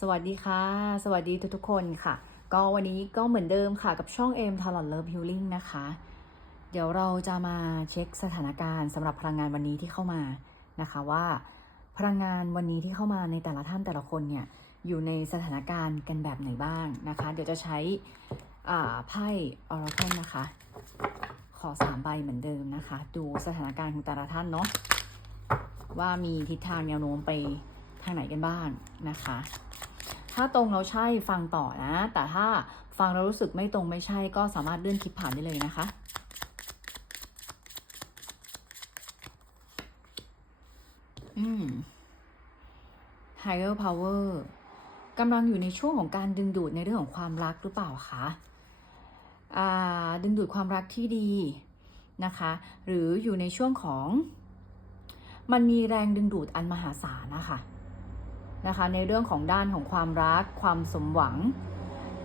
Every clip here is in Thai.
สวัสดีค่ะ สวัสดีทุกๆคนค่ะ ก็วันนี้ก็เหมือนเดิมค่ะกับช่อง M Talent Love Healing นะคะ เดี๋ยวเราจะมาเช็คสถานการณ์สำหรับพลังงานวันนี้ที่เข้ามานะคะว่า พลังงานวันนี้ที่เข้ามาในแต่ละท่านแต่ละคนเนี่ยอยู่ในสถานการณ์กันแบบไหนบ้างนะคะ เดี๋ยวจะใช้อ่าไพ่ออร์เคิลนะคะ ขอสามใบเหมือนเดิมนะคะ ดูสถานการณ์ของแต่ละท่านเนาะว่ามีทิศทางแนวโน้มไปทางไหนกันบ้างนะคะ ถ้าตรงเราใช่ฟังต่อนะ แต่ถ้าฟังเรารู้สึกไม่ตรงไม่ใช่ก็สามารถเลื่อนคลิปผ่านได้เลยนะคะ อืม higher power กำลังอยู่ในช่วงของการดึงดูดในเรื่องของความรักหรือเปล่าคะอ่าดึงดูดความรักที่ดีนะคะ หรืออยู่ในช่วงของ มันมีแรงดึงดูดอันมหาศาลนะคะ นะคะ ในเรื่องของด้านของความรัก ความสมหวัง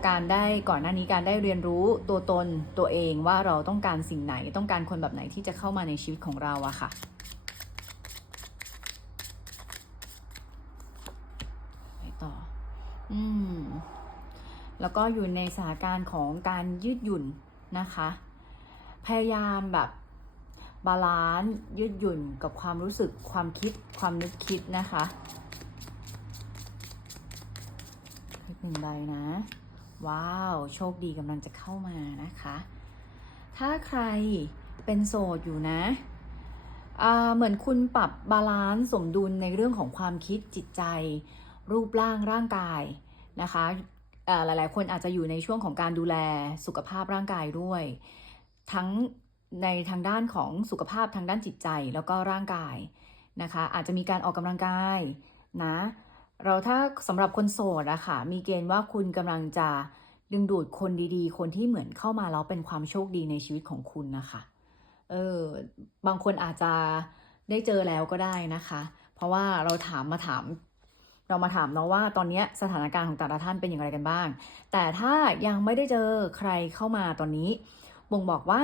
การได้ก่อนหน้านี้การได้เรียนรู้ตัวตนตัวเองว่าเราต้องการสิ่งไหนต้องการคนแบบไหนที่จะเข้ามาในชีวิตของเราอะค่ะไปต่อ อืม แล้วก็อยู่ในสถานการณ์ของการยืดหยุ่นนะคะ พยายามแบบบาลานซ์ยืดหยุ่นกับความรู้สึกความคิดความนึกคิดนะคะอีก หนึ่งใบนะ ว้าว โชคดีกำลังจะเข้ามานะคะ ถ้าใครเป็นโสดอยู่นะเหมือนคุณปรับบาลานซ์สมดุลในเรื่องของความคิดจิตใจ รูปร่างร่างกายนะคะหลายๆ คนอาจจะอยู่ในช่วงของการดูแลสุขภาพร่างกายด้วย ทั้งในทางด้านของสุขภาพทางด้านจิตใจแล้วก็ร่างกายนะคะ อาจจะมีการออกกำลังกายนะ เราถ้าสำหรับคนโสดอะค่ะ มีเกณฑ์ว่าคุณกำลังจะดึงดูดคนดีๆ คนที่เหมือนเข้ามาแล้วเป็นความโชคดีในชีวิตของคุณนะคะ เออ บางคนอาจจะได้เจอแล้วก็ได้นะคะ เพราะว่าเราถามมาถาม เรามาถามเนาะว่าตอนนี้สถานการณ์ของแต่ละท่านเป็นอย่างไรกันบ้าง แต่ถ้ายังไม่ได้เจอใครเข้ามาตอนนี้ บ่งบอกว่า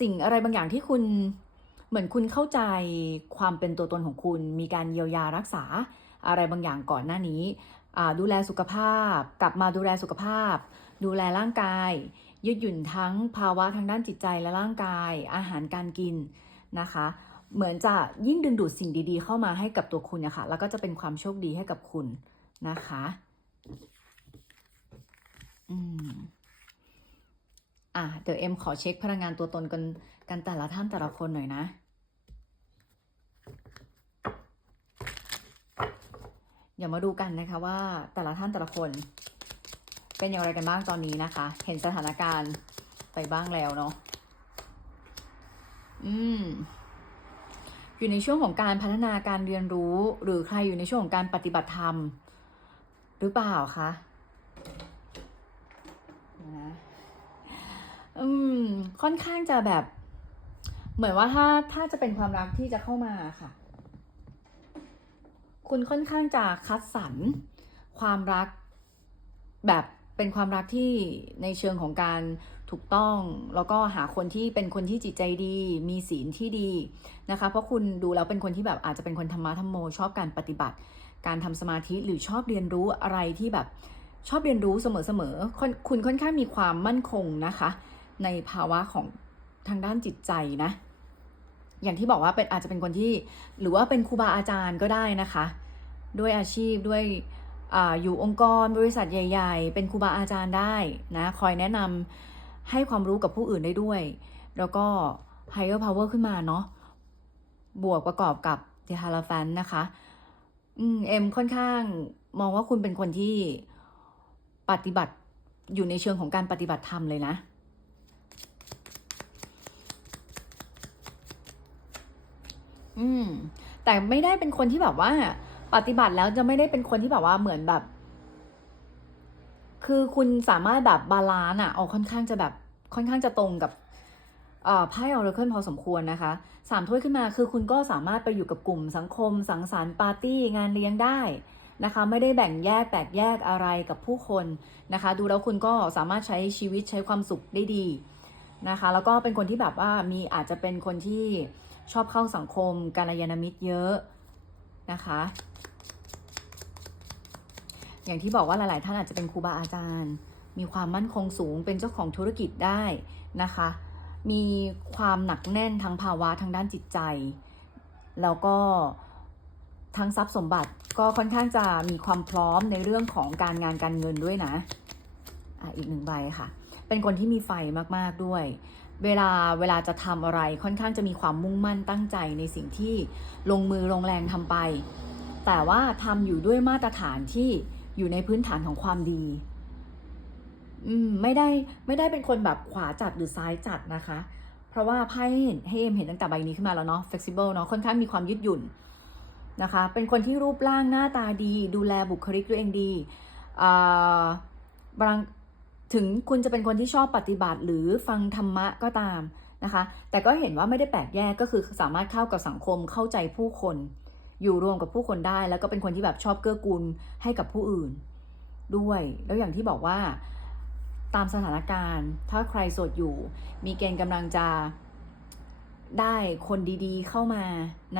สิ่งอะไรบางอย่างที่คุณเหมือนคุณเข้าใจความเป็นตัวตนของคุณ มีการเยียวยารักษา อะไรบางอย่างก่อนหน้านี้ ดูแลสุขภาพ กลับมาดูแลสุขภาพ ดูแลร่างกาย ยืดหยุ่นทั้งภาวะทางด้านจิตใจและร่างกาย อาหารการกินนะคะ เหมือนจะยิ่งดึงดูดสิ่งดีๆ เข้ามาให้กับตัวคุณนะคะแล้วก็จะเป็นความโชคดีให้กับคุณนะคะอืมอะเดี๋ยวเอ็มขอเช็คพลังงานตัวตนกันกันแต่ละท่านแต่ละคนหน่อยนะ เดี๋ยวมาดูกันนะคะว่าแต่ละท่านแต่ละคน เป็นอย่างไรกันบ้างตอนนี้นะคะ เห็นสถานการณ์ไปบ้างแล้วเนาะอืมอยู่ในช่วงของการพัฒนาการเรียนรู้ หรือใครอยู่ในช่วงของการปฏิบัติธรรม หรือเปล่าคะนะอืมค่อนข้างจะแบบ เหมือนว่าถ้าถ้าจะเป็นความรักที่จะเข้ามาค่ะ คุณค่อนข้างจะคัดสรรความรักแบบเป็นความรักที่ในเชิงของการถูกต้อง แล้วก็หาคนที่เป็นคนที่จิตใจดี มีศีลที่ดีนะคะ เพราะคุณดูแล้วเป็นคนที่แบบอาจจะเป็นคนธรรมะธรรมโม ชอบการปฏิบัติ การทำสมาธิหรือชอบเรียนรู้อะไรที่แบบชอบเรียนรู้เสมอๆค,คุณค่อนข้างมีความมั่นคงนะคะ ในภาวะของทางด้านจิตใจนะ อย่างที่บอกว่าเป็นอาจจะเป็นคนที่ หรือว่าเป็นครูบาอาจารย์ก็ได้นะคะ ด้วยอาชีพด้วยอาอยู่องค์กรบริษัทใหญ่ ๆ เป็นครูบาอาจารย์ได้นะ คอยแนะนำให้ความรู้กับผู้อื่นได้ด้วย แล้วก็ higher power ขึ้นมาเนาะบวกประกอบกับ the hierophant นะคะอืมเอ็มค่อนข้างมองว่าคุณเป็นคนที่ปฏิบัติอยู่ในเชิงของการปฏิบัติธรรมเลยนะ อืม แต่ไม่ได้เป็นคนที่แบบว่า ปฏิบัติแล้วจะไม่ได้เป็นคนที่แบบว่าเหมือนแบบ คือคุณสามารถแบบบาลานซ์อะเอาค่อนข้างจะแบบค่อนข้างจะตรงกับเอ่อไพ่ออร์เคิลพอสมควรนะคะสามถ้วยขึ้นมาคือคุณก็สามารถไปอยู่กับกลุ่มสังคม สังสรรค์ปาร์ตี้งานเลี้ยงได้นะคะ ไม่ได้แบ่งแยกแตกแยกอะไรกับผู้คนนะคะ ดูแล้วคุณก็สามารถใช้ชีวิตใช้ความสุขได้ดีนะคะ แล้วก็เป็นคนที่แบบว่ามีอาจจะเป็นคนที่ ชอบเข้าสังคมการยานมิตรเยอะนะคะ อย่างที่บอกว่าหลาย ๆ ท่านอาจจะเป็นครูบาอาจารย์ มีความมั่นคงสูงเป็นเจ้าของธุรกิจได้นะคะ มีความหนักแน่นทั้งภาวะทางด้านจิตใจ แล้วก็ทั้งทรัพย์สมบัติก็ค่อนข้างจะมีความพร้อมในเรื่องของการงานการเงินด้วยนะอะอีกหนึ่งใบค่ะ เป็นคนที่มีไฟมาก ๆ ด้วย เวลาเวลาจะทำอะไรค่อนข้างจะมีความมุ่งมั่นตั้งใจในสิ่งที่ลงมือลงแรงทำไป แต่ว่าทำอยู่ด้วยมาตรฐานที่อยู่ในพื้นฐานของความดีอืมไม่ได้ไม่ได้เป็นคนแบบขวาจัดหรือซ้ายจัดนะคะ เพราะว่าไพ่ให้เห็นให้เอ็มเห็นตั้งแต่ใบนี้ขึ้นมาแล้วเนาะ flexible เนาะค่อนข้างมีความยืดหยุ่นนะคะ เป็นคนที่รูปร่างหน้าตาดี ดูแลบุคลิกตัวเองดีอ่าบาง ถึงคุณจะเป็นคนที่ชอบปฏิบัติหรือฟังธรรมะก็ตามนะคะ แต่ก็เห็นว่าไม่ได้แปลกแยกก็คือสามารถเข้ากับสังคมเข้าใจผู้คน อยู่รวมกับผู้คนได้ แล้วก็เป็นคนที่แบบชอบเกื้อกูลให้กับผู้อื่น ด้วย แล้วอย่างที่บอกว่าตามสถานการณ์ ถ้าใครโสดอยู่ มีเกณฑ์กำลังจะได้คนดีๆเข้ามา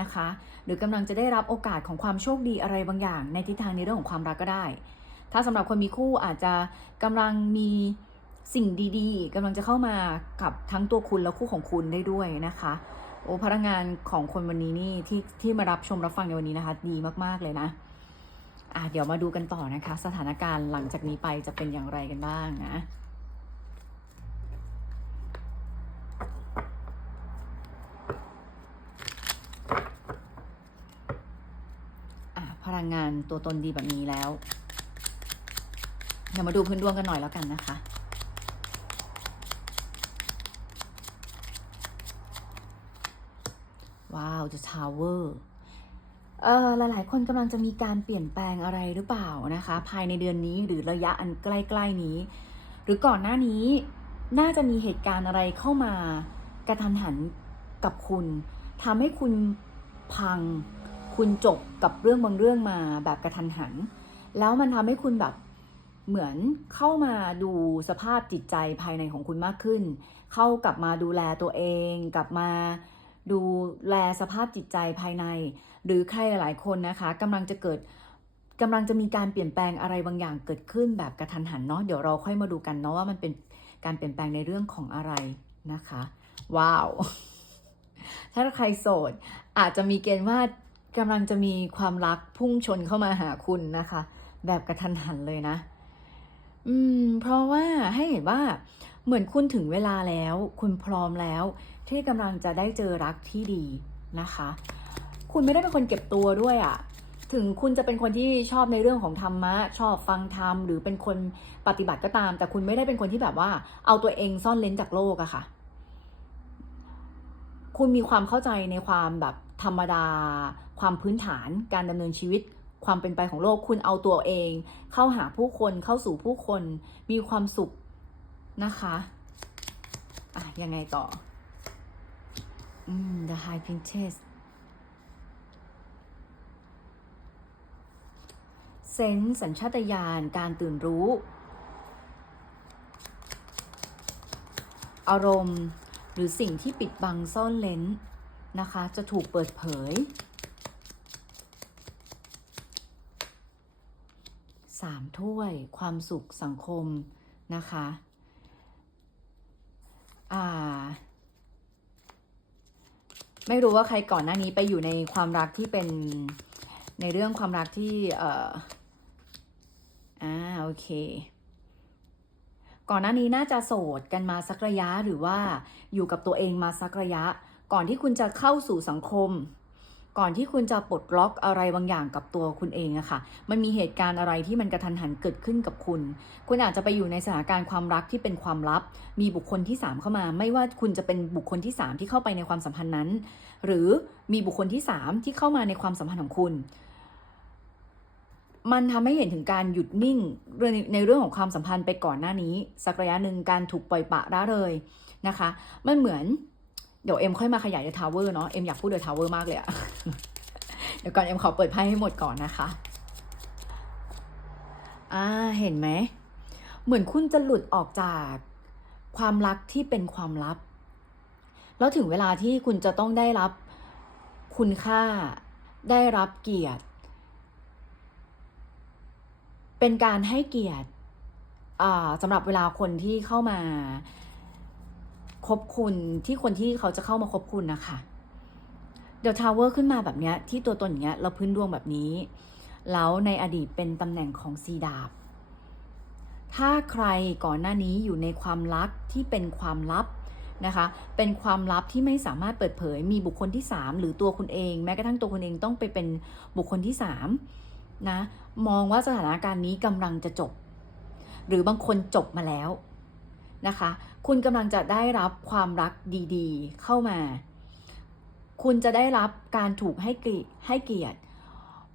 นะคะ หรือกำลังจะได้รับโอกาสของความโชคดีอะไรบางอย่าง ในทิศทางในเรื่องของความรักก็ได้ ถ้าสำหรับคนมีคู่อาจจะกำลังมีสิ่งดีๆกำลังจะเข้ามากับทั้งตัวคุณและคู่ของคุณได้ด้วยนะคะ โอ้พลังงานของคนวันนี้นี่ที่ที่มารับชมรับฟังในวันนี้นะคะ ดีมากๆเลยนะอะเดี๋ยวมาดูกันต่อนะคะ สถานการณ์หลังจากนี้ไปจะเป็นอย่างไรกันบ้างนะอะพลังงานตัวตนดีแบบนี้แล้ว ดี๋ยวมาดูพื้นดวงกันหน่อยแล้วกันนะคะ ว้าว The Tower เอ่อหลาย ๆ คนกำลังจะมีการเปลี่ยนแปลงอะไรหรือเปล่านะคะ ภายในเดือนนี้หรือระยะอันใกล้ ๆ นี้ หรือก่อนหน้านี้น่าจะมีเหตุการณ์อะไรเข้ามากระทันหันกับคุณทำให้คุณพัง คุณจบกับเรื่องบางเรื่องมาแบบกระทันหัน แล้วมันทำให้คุณแบบ เหมือนเข้ามาดูสภาพจิตใจภายในของคุณมากขึ้น เข้ากลับมาดูแลตัวเอง กลับมาดูแลสภาพจิตใจภายใน หรือใครหลายคนนะคะกำลังจะเกิดกำลังจะมีการเปลี่ยนแปลงอะไรบางอย่างเกิดขึ้นแบบกระทันหันเนาะเดี๋ยวเราค่อยมาดูกันเนาะว่ามันเป็นการเปลี่ยนแปลงในเรื่องของอะไรนะคะ ว้าว ถ้าใครโสด อาจจะมีเกณฑ์ว่ากำลังจะมีความรักพุ่งชนเข้ามาหาคุณนะคะ แบบกระทันหันเลยนะ อืม เพราะว่าให้เห็นว่าเหมือนคุณถึงเวลาแล้ว คุณพร้อมแล้ว ที่กำลังจะได้เจอรักที่ดีนะคะ คุณไม่ได้เป็นคนเก็บตัวด้วยอะ่ะถึงคุณจะเป็นคนที่ชอบในเรื่องของธรรมะ ชอบฟังธรรมหรือเป็นคนปฏิบัติก็ตาม แต่คุณไม่ได้เป็นคนที่แบบว่า เอาตัวเองซ่อนเลนจากโลกอะค่ะ คุณมีความเข้าใจในความแบบธรรมดา ความพื้นฐานการดำเนินชีวิต ความเป็นไปของโลกคุณเอาตัวเอง เข้าหาผู้คนเข้าสู่ผู้คนมีความสุขนะคะอะยังไงต่ออืม The High Princess เซนส์สัญชาตญาณการตื่นรู้ อารมณ์หรือสิ่งที่ปิดบังซ่อนเลนนะคะ จะถูกเปิดเผยามถ้วยความสุขสังคมนะคะอ่าไม่รู้ว่าใครก่อนหน้านี้ไปอยู่ในความรักที่เป็นในเรื่องความรักที่เอ่ออ่าโอเค ก่อนหน้านี้น่าจะโสดกันมาสักระยะหรือว่าอยู่กับตัวเองมาสักระยะ ก่อนที่คุณจะเข้าสู่สังคม ก่อนที่คุณจะปลดล็อกอะไรบางอย่างกับตัวคุณเองอะค่ะ มันมีเหตุการณ์อะไรที่มันกระทันหันเกิดขึ้นกับคุณ คุณอาจจะไปอยู่ในสถานการณ์ความรักที่เป็นความลับ มีบุคคลที่ 3 เข้ามา ไม่ว่าคุณจะเป็นบุคคลที่ 3 ที่เข้าไปในความสัมพันธ์นั้น หรือมีบุคคลที่ 3 ที่เข้ามาในความสัมพันธ์ของคุณ มันทำให้เห็นถึงการหยุดนิ่งในเรื่องของความสัมพันธ์ไปก่อนหน้านี้ สักระยะหนึ่งการถูกปล่อยปละละเลยนะคะ มันเหมือน เดี๋ยวเอ็มค่อยมาขยายเดอะทาวเวอร์เนาะ เอ็มอยากพูดเดอะทาวเวอร์มากเลยอะเดี๋ยวก่อนเอ็มขอเปิดไพ่ให้หมดก่อนนะคะ อ่า เห็นไหม เหมือนคุณจะหลุดออกจากความรักที่เป็นความลับ แล้วถึงเวลาที่คุณจะต้องได้รับคุณค่า ได้รับเกียรติ เป็นเป็นการให้เกียรติอ่าสำหรับเวลาคนที่เข้ามา คบคุณที่คนที่เขาจะเข้ามาคบคุณนะคะเดอะทาวเวอร์ขึ้นมาแบบเนี้ยที่ตัวตนอย่างเงี้ยเราพื้นดวงแบบนี้ แล้วในอดีตเป็นตำแหน่งของซีดาบ ถ้าใครก่อนหน้านี้อยู่ในความลับที่เป็นความลับนะคะ เป็นความลับที่ไม่สามารถเปิดเผย มีบุคคลที่ 3 หรือตัวคุณเอง แม้กระทั่งตัวคุณเองต้องไปเป็นบุคคลที่3นะมองว่าสถานการณ์นี้กำลังจะจบ หรือบางคนจบมาแล้วนะคะ คุณกำลังจะได้รับความรักดีๆ เข้ามา คุณจะได้รับการถูกให้เกียรติให้เกียรติ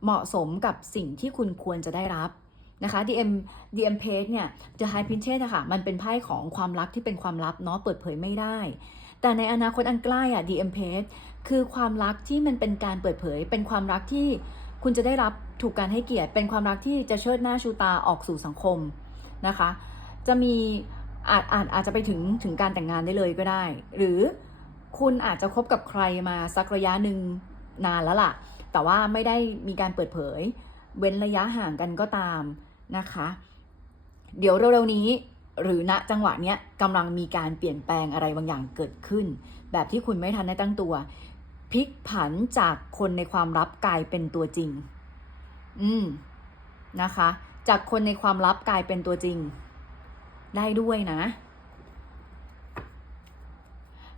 เหมาะสมกับสิ่งที่คุณควรจะได้รับนะคะ DM DM page เนี่ย The High Princess อะค่ะ มันเป็นไพ่ของความรักที่เป็นความลับเนาะ เปิดเผยไม่ได้ แต่ในอนาคตอันใกล้อะ DM page คือความรักที่มันเป็นการเปิดเผย เป็นความรักที่คุณจะได้รับถูกการให้เกียรติ เป็นความรักที่จะเชิดหน้าชูตาออกสู่สังคมนะคะ จะมี อาจอาจอาจจะไปถึงถึงการแต่งงานได้เลยก็ได้ หรือคุณอาจจะคบกับใครมาสักระยะหนึ่งนานแล้วล่ะ แต่ว่าไม่ได้มีการเปิดเผย เว้นระยะห่างกันก็ตามนะคะ เดี๋ยวเร็วๆนี้หรือณจังหวะเนี้ยกำลังมีการเปลี่ยนแปลงอะไรบางอย่างเกิดขึ้น แบบที่คุณไม่ทันได้ตั้งตัวพลิกผันจากคนในความลับกลายเป็นตัวจริง อืมนะคะ จากคนในความลับกลายเป็นตัวจริง ได้ด้วยนะ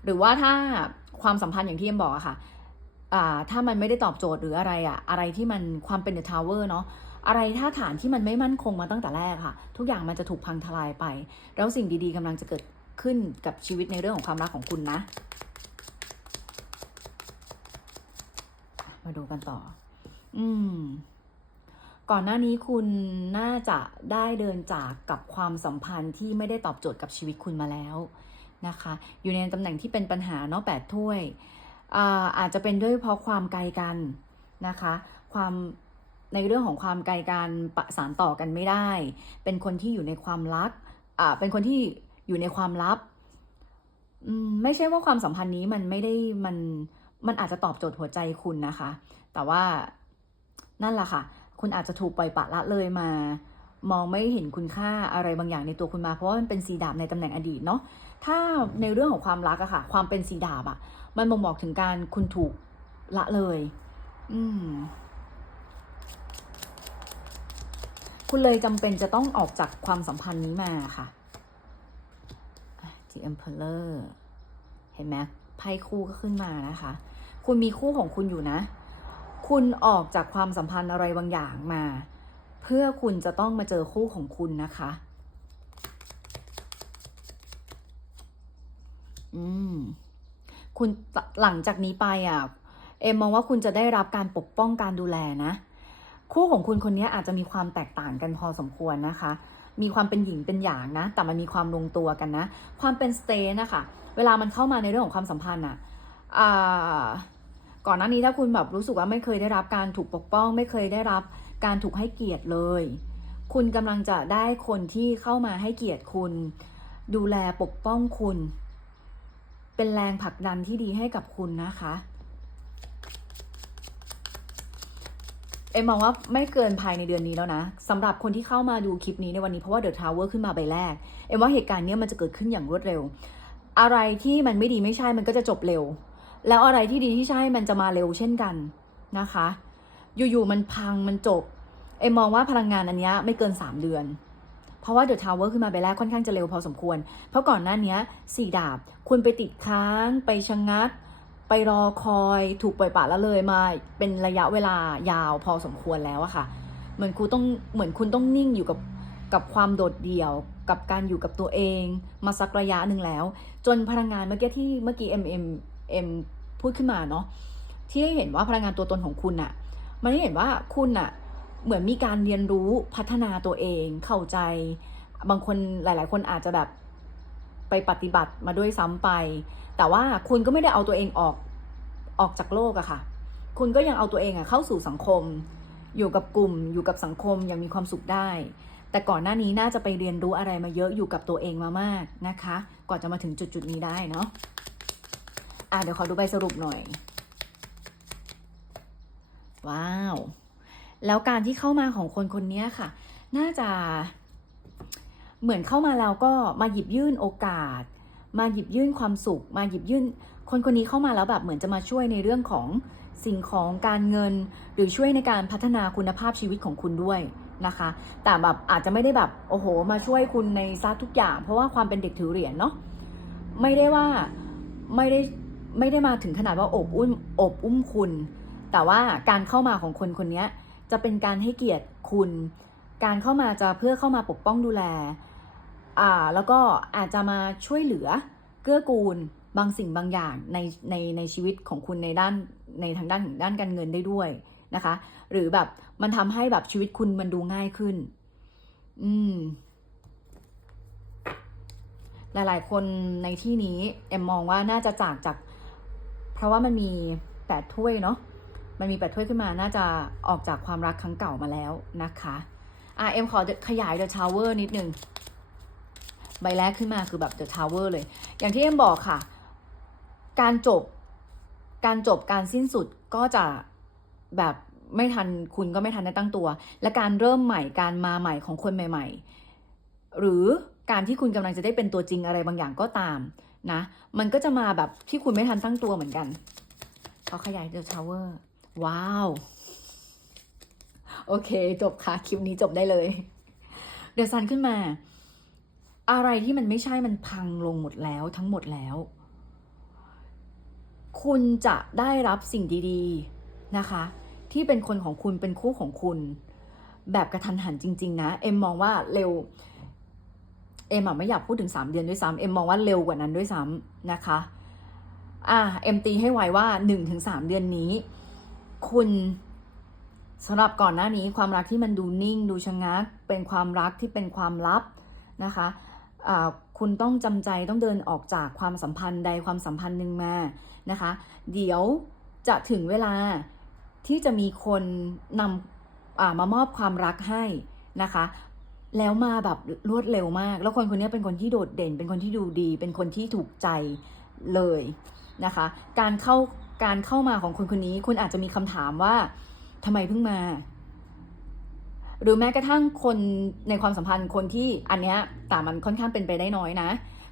หรือว่าถ้าความสัมพันธ์อย่างที่เอ็มบอกอะค่ะถ้ามันไม่ได้ตอบโจทย์หรืออะไรอะอะไรที่มันความเป็นเดอะทาวเวอร์เนาะอะไรถ้าฐานที่มันไม่มั่นคงมาตั้งแต่แรกค่ะ ทุกอย่างมันจะถูกพังทลายไป แล้วสิ่งดีๆกำลังจะเกิดขึ้นกับชีวิตในเรื่องของความรักของคุณนะ มาดูกันต่อ อืม ก่อนหน้านี้คุณน่าจะได้เดินจากกับความสัมพันธ์ที่ไม่ได้ตอบโจทย์กับชีวิตคุณมาแล้วนะคะ อยู่ในตำแหน่งที่เป็นปัญหาเนาะแปดถ้วยอาอาจจะเป็นด้วยเพราะความไกลกันนะคะ ความในเรื่องของความไกลกันประสานต่อกันไม่ได้ เป็นคนที่อยู่ในความลับอ่าเป็นคนที่อยู่ในความลับอืมไม่ใช่ว่าความสัมพันธ์นี้มันไม่ได้มันมันอาจจะตอบโจทย์หัวใจคุณนะคะ แต่ว่านั่นแหละค่ะ คุณอาจจะถูกปล่อยปะละเลยมา มองไม่เห็นคุณค่าอะไรบางอย่างในตัวคุณมาเพราะว่ามันเป็นสีดาบในตำแหน่งอดีตเนาะถ้าในเรื่องของความรักอะค่ะ ความเป็นสีดาบอะมันบ่งบอกถึงการคุณถูกละเลย อืมคุณเลยจำเป็นจะต้องออกจากความสัมพันธ์นี้มาค่ะ The Emperor เห็นไหมไพ่คู่ก็ขึ้นมานะคะ คุณมีคู่ของคุณอยู่นะ คุณออกจากความสัมพันธ์อะไรบางอย่างมา เพื่อคุณจะต้องมาเจอคู่ของคุณนะคะ อืม คุณหลังจากนี้ไปอะ เอมมองว่าคุณจะได้รับการปกป้องการดูแลนะ คู่ของคุณคนนี้อาจจะมีความแตกต่างกันพอสมควรนะคะ มีความเป็นหญิงเป็นหยางนะ แต่มันมีความลงตัวกันนะ ความเป็นสเตนนะคะ เวลามันเข้ามาในเรื่องของความสัมพันธ์อะอ่า ก่อนหน้านี้ถ้าคุณแบบรู้สึกว่าไม่เคยได้รับการถูกปกป้อง ไม่เคยได้รับการถูกให้เกียรติเลย คุณกำลังจะได้คนที่เข้ามาให้เกียรติคุณ ดูแลปกป้องคุณ เป็นแรงผลักดันที่ดีให้กับคุณนะคะเอ็มมองว่าไม่เกินภายในเดือนนี้แล้วนะสำหรับคนที่เข้ามาดูคลิปนี้ในวันนี้เพราะว่าเดอะทาวเวอร์ขึ้นมาใบแรก เอ็มว่าเหตุการณ์นี้มันจะเกิดขึ้นอย่างรวดเร็ว อะไรที่มันไม่ดีไม่ใช่มันก็จะจบเร็ว แล้วอะไรที่ดีที่ใช่มันจะมาเร็วเช่นกันนะคะ อยู่ๆมันพังมันจบ เอมมองว่าพลังงานอันนี้ไม่เกิน 3 เดือน เพราะว่าเดอะทาวเวอร์ขึ้นมาใบแรกค่อนข้างจะเร็วพอสมควร เพราะก่อนหน้านี้สี่ดาบคุณไปติดค้างไปชะงัก ไปรอคอยถูกปล่อยปละละเลยมา เป็นระยะเวลายาวพอสมควรแล้วอะค่ะเหมือนคุณต้องเหมือนคุณต้องนิ่งอยู่กับกับความโดดเดี่ยวกับการอยู่กับตัวเอง มาสักระยะหนึ่งแล้ว จนพลังงานเมื่อกี้ที่เมื่อกี้เอ็มเอ็มเอ็ม พูดขึ้นมาเนาะที่ให้เห็นว่าพลังงานตัวตนของคุณอะมันให้เห็นว่าคุณอะเหมือนมีการเรียนรู้พัฒนาตัวเอง เข้าใจ บางคนหลาย ๆ คนอาจจะแบบไปปฏิบัติมาด้วยซ้ำไป แต่ว่าคุณก็ไม่ได้เอาตัวเองออกออกจากโลกอะค่ะ คุณก็ยังเอาตัวเองอะเข้าสู่สังคม อยู่กับกลุ่ม อยู่กับสังคมยังมีความสุขได้ แต่ก่อนหน้านี้น่าจะไปเรียนรู้อะไรมาเยอะอยู่กับตัวเองมามากนะคะ ก่อนจะมาถึงจุดจุดนี้ได้เนาะ อะเดี๋ยวขอดูใบสรุปหน่อย ว้าว แล้วการที่เข้ามาของคนคนนี้ค่ะ น่าจะ เหมือนเข้ามาแล้วก็มาหยิบยื่นโอกาส มาหยิบยื่นความสุข มาหยิบยื่น คนคนนี้เข้ามาแล้วแบบเหมือนจะมาช่วยในเรื่องของสิ่งของการเงิน หรือช่วยในการพัฒนาคุณภาพชีวิตของคุณด้วยนะคะ แต่แบบอาจจะไม่ได้แบบโอ้โห มาช่วยคุณในซาทุกอย่าง เพราะว่าความเป็นเด็กถือเหรียญเนาะไม่ได้ว่าไม่ได้ ไม่ได้มาถึงขนาดว่าอบอุ้มอบอุ้มคุณ แต่ว่าการเข้ามาของคนคนนี้จะเป็นการให้เกียรติคุณ การเข้ามาจะเพื่อเข้ามาปกป้องดูแล อ่า แล้วก็อาจจะมาช่วยเหลือเกื้อกูลบางสิ่งบางอย่างในในในชีวิตของคุณในด้านในทางด้านด้านการเงินได้ด้วยนะคะ หรือแบบมันทำให้แบบชีวิตคุณมันดูง่ายขึ้น อืม หลาย ๆ คนในที่นี้ เอ็มมองว่าน่าจะจากจาก ราะว่ามันมีแปดถ้วยเนาะมันมีแปดถ้วยขึ้นมาน่าจะออกจากความรักครั้งเก่ามาแล้วนะคะอะเอ็มขอขยาย The Tower นิดนึงใบแรกขึ้นมาคือแบบ The Tower เลย อย่างที่เอ็มบอกค่ะ การจบการจบการสิ้นสุดก็จะแบบไม่ทันคุณก็ไม่ทันได้ตั้งตัว และการเริ่มใหม่การมาใหม่ของคนใหม่ ๆ หรือการที่คุณกำลังจะได้เป็นตัวจริงอะไรบางอย่างก็ตาม นะ มันก็จะมาแบบที่คุณไม่ทันตั้งตัวเหมือนกันเขาขยาย The Tower ว้าว โอเค จบค่ะ คลิปนี้จบได้เลย เดี๋ยวซันขึ้นมา อะไรที่มันไม่ใช่มันพังลงหมดแล้วทั้งหมดแล้ว คุณจะได้รับสิ่งดีๆนะคะ ที่เป็นคนของคุณเป็นคู่ของคุณ แบบกระทันหันจริง ๆ นะ เอ็มมองว่าเร็ว เอ็มอะไม่อยากพูดถึง 3 เดือนด้วยซ้ำเอ็มมองว่าเร็วกว่านั้นด้วยซ้ำนะคะอ่าเอ็มตีให้ไวว่า 1-3 เดือนนี้ คุณสำหรับก่อนหน้านี้ความรักที่มันดูนิ่งดูชะงัก เป็นความรักที่เป็นความลับนะคะอ่าคุณต้องจำใจต้องเดินออกจากความสัมพันธ์ใดความสัมพันธ์หนึ่งมานะคะ เดี๋ยวจะถึงเวลาที่จะมีคนนำอ่ามามอบความรักให้นะคะ แล้วมาแบบรวดเร็วมาก แล้วคนคนนี้เป็นคนที่โดดเด่น เป็นคนที่ดูดี เป็นคนที่ถูกใจเลยนะคะ การเข้าการเข้ามาของคนคนนี้ คุณอาจจะมีคำถามว่าทำไมเพิ่งมา หรือแม้กระทั่งคนในความสัมพันธ์คนที่อันเนี้ยแต่มันค่อนข้างเป็นไปได้น้อยนะ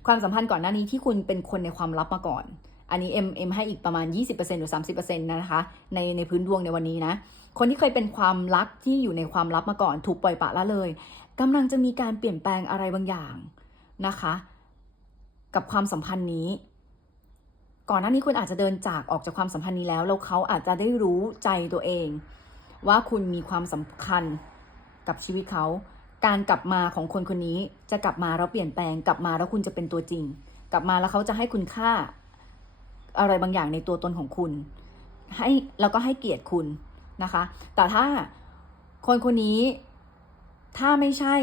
ความสัมพันธ์ก่อนหน้านี้ที่คุณเป็นคนในความลับมาก่อน อันนี้เอ็มเอ็มให้อีกประมาณ 20%หรือ 30%นะคะ ในในพื้นดวงในวันนี้นะ คนที่เคยเป็นความรักที่อยู่ในความลับมาก่อน ถูกปล่อยปละละเลย กำลังจะมีการเปลี่ยนแปลงอะไรบางอย่างนะคะ กับความสัมพันธ์นี้ ก่อนหน้านี้คุณอาจจะเดินจากออกจากความสัมพันธ์นี้แล้วแล้วเขาอาจจะได้รู้ใจตัวเอง ว่าคุณมีความสำคัญกับชีวิตเขาการกลับมาของคนคนนี้จะกลับมาแล้วเปลี่ยนแปลงกลับมาแล้วคุณจะเป็นตัวจริง กลับมาแล้วเขาจะให้คุณค่าอะไรบางอย่างในตัวตนของคุณ ให้แล้วก็ให้เกียรติคุณนะคะ แต่ถ้าคนคนนี้ ถ้าไม่ใช่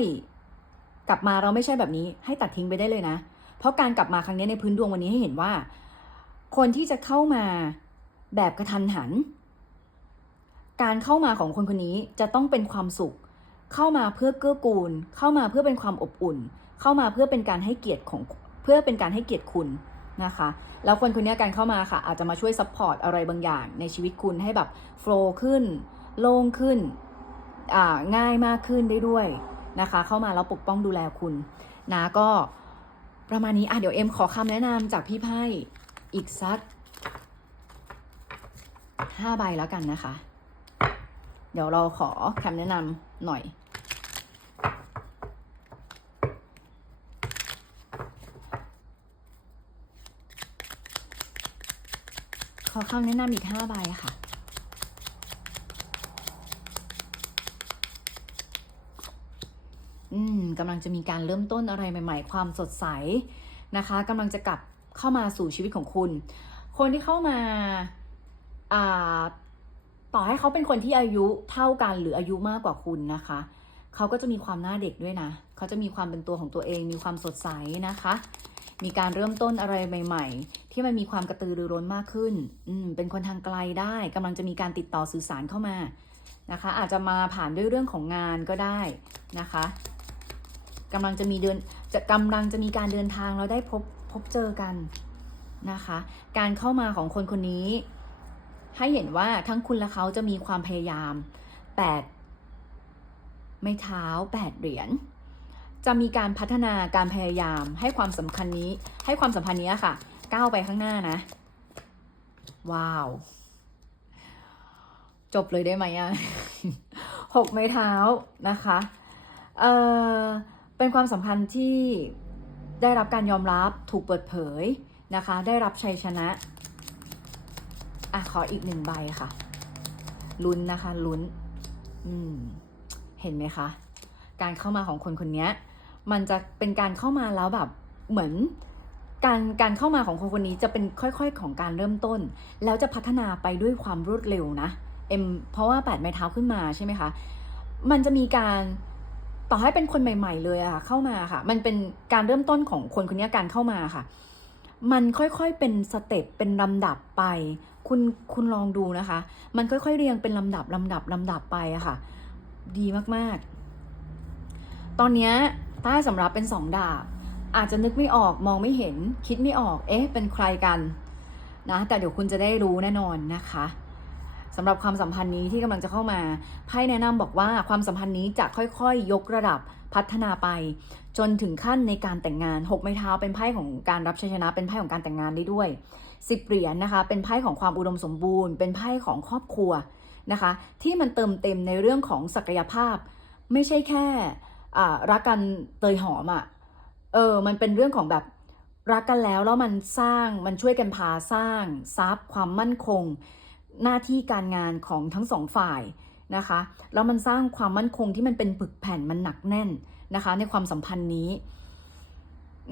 กลับมาเราไม่ใช่แบบนี้ ให้ตัดทิ้งไปได้เลยนะ เพราะการกลับมาครั้งนี้ในพื้นดวงวันนี้ให้เห็นว่า คนที่จะเข้ามาแบบกระทันหัน การเข้ามาของคนคนนี้จะต้องเป็นความสุข เข้ามาเพื่อเกื้อกูล เข้ามาเพื่อเป็นความอบอุ่น เข้ามาเพื่อเป็นการให้เกียรติของเพื่อเป็นการให้เกียรติคุณนะคะแล้วคนคนนี้การเข้ามาค่ะอาจจะมาช่วยซัพพอร์ตอะไรบางอย่างในชีวิตคุณให้แบบโฟล์ขึ้น โล่งขึ้น ง่ายมากขึ้นได้ด้วยนะคะ เข้ามาแล้วปกป้องดูแลคุณนะก็ประมาณนี้อะเดี๋ยวเอ็มขอคำแนะนำจากพี่ไพ่อีกสักห้าใบแล้วกันนะคะ เดี๋ยวเราขอคำแนะนำหน่อยขอคำแนะนำอีกห้าใบค่ะ อืมกำลังจะมีการเริ่มต้นอะไรใหม่ ๆ ความสดใสนะคะกำลังจะกลับเข้ามาสู่ชีวิตของคุณ คนที่เข้ามาอ่าต่อให้เขาเป็นคนที่อายุเท่ากันหรืออายุมากกว่าคุณนะคะ เขาก็จะมีความหน้าเด็กด้วยนะ เขาจะมีความเป็นตัวของตัวเอง มีความสดใสนะคะ มีการเริ่มต้นอะไรใหม่ ๆ ที่มันมีความกระตือรือร้นมากขึ้น อืม เป็นคนทางไกลได้กำลังจะมีการติดต่อสื่อสารเข้ามานะคะ อาจจะมาผ่านด้วยเรื่องของงานก็ได้นะคะ กำลังจะมีเดินจะกำลังจะมีการเดินทางแล้วได้พบพบเจอกันนะคะ การเข้ามาของคนคนนี้ ให้เห็นว่าทั้งคุณและเขาจะมีความพยายามแต่ไม้เท้า8เหรียญจะมีการพัฒนาการพยายามให้ความสำคัญนี้ ให้ความสัมพันธ์นี้ค่ะ ก้าวไปข้างหน้านะ ว้าว จบเลยได้ไหมอะหกไม้เท้านะคะ เอ่อ เป็นความสัมพันธ์ที่ได้รับการยอมรับถูกเปิดเผยนะคะ ได้รับชัยชนะอะขออีกหนึ่งใบค่ะลุ้นนะคะลุ้น อืม เห็นไหมคะ การเข้ามาของคนคนนี้มันจะเป็นการเข้ามาแล้วแบบเหมือน การการเข้ามาของคนคนนี้จะเป็นค่อยๆ ของการเริ่มต้น แล้วจะพัฒนาไปด้วยความรวดเร็วนะเอ็มเพราะว่าแปดไม้เท้าขึ้นมาใช่ไหมคะ มันจะมีการ ต่อให้เป็นคนใหม่ ๆ เลยอะค่ะเข้ามาค่ะ มันเป็นการเริ่มต้นของคนคนนี้การเข้ามาค่ะ มันค่อยๆเป็นสเต็ปเป็นลำดับไป คุณคุณลองดูนะคะ มันค่อยๆเรียงเป็นลำดับลำดับลำดับไปอะค่ะ ดีมากๆ ตอนเนี้ยใต้สำรับเป็นสองดาบ อาจจะนึกไม่ออกมองไม่เห็น คิดไม่ออก เอ๊ะ เป็นใครกันนะ แต่เดี๋ยวคุณจะได้รู้แน่นอนนะคะ สำหรับความสัมพันธ์นี้ที่กำลังจะเข้ามาไพ่แนะนำบอกว่าความสัมพันธ์นี้จะค่อยๆยกระดับพัฒนาไป จนถึงขั้นในการแต่งงานหกไม้เท้าเป็นไพ่ของการรับชัยชนะเป็นไพ่ของการแต่งงานได้ด้วยสิบเหรียญนะคะ เป็นไพ่ของความอุดมสมบูรณ์ เป็นไพ่ของครอบครัวนะคะ ที่มันเติมเต็มในเรื่องของศักยภาพ ไม่ใช่แค่รักกันเตยหอมอะ่ะเออมันเป็นเรื่องของแบบรักกันแล้วแล้วมันสร้างมันช่วยกันพาสร้างทรัพย์ความมั่นคง หน้าที่การงานของทั้งสองฝ่ายนะคะแล้วมันสร้างความมั่นคงที่มันเป็นปึกแผ่นมันหนักแน่นนะคะ ในความสัมพันธ์นี้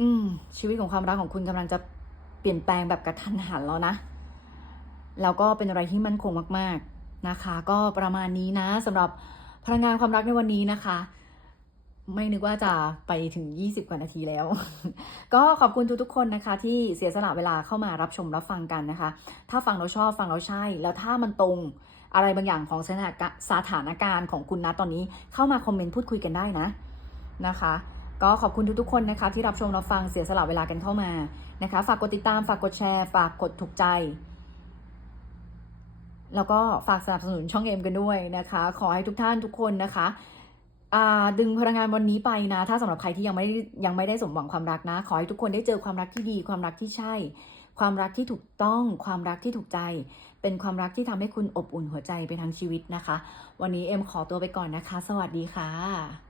อืม ชีวิตของความรักของคุณกำลังจะเปลี่ยนแปลงแบบกระทันหันแล้วนะ แล้วก็เป็นอะไรที่มั่นคงมาก ๆนะคะ ก็ประมาณนี้นะสำหรับพลังงานความรักในวันนี้นะคะ ไม่นึกว่าจะไปถึง 20 กว่านาทีแล้ว ก็ขอบคุณทุกๆคนนะคะ ที่เสียสละเวลาเข้ามารับชมรับฟังกันนะคะ ถ้าฟังเราชอบฟังเราใช่ แล้วถ้ามันตรงอะไรบางอย่างของสถานกะสถานการณ์ของคุณนะตอนนี้เข้ามาคอมเมนต์พูดคุยกันได้นะนะคะ ก็ขอบคุณทุกๆคนนะคะ ที่รับชมรับฟังเสียสละเวลากันเข้ามานะคะ ฝากกดติดตามฝากกดแชร์ ฝากกดถูกใจแล้วก็ฝากสนับสนุนช่องเอ็มกันด้วยนะคะ ขอให้ทุกท่านทุกคนนะคะ ดึงพลังงานวันนี้ไปนะ ถ้าสำหรับใครที่ยังไม่ได้ยังไม่ได้สมหวังความรักนะ ขอให้ทุกคนได้เจอความรักที่ดี ความรักที่ใช่ ความรักที่ถูกต้อง ความรักที่ถูกใจ เป็นความรักที่ทำให้คุณอบอุ่นหัวใจไปทั้งชีวิตนะคะ วันนี้เอ็มขอตัวไปก่อนนะคะ สวัสดีค่ะ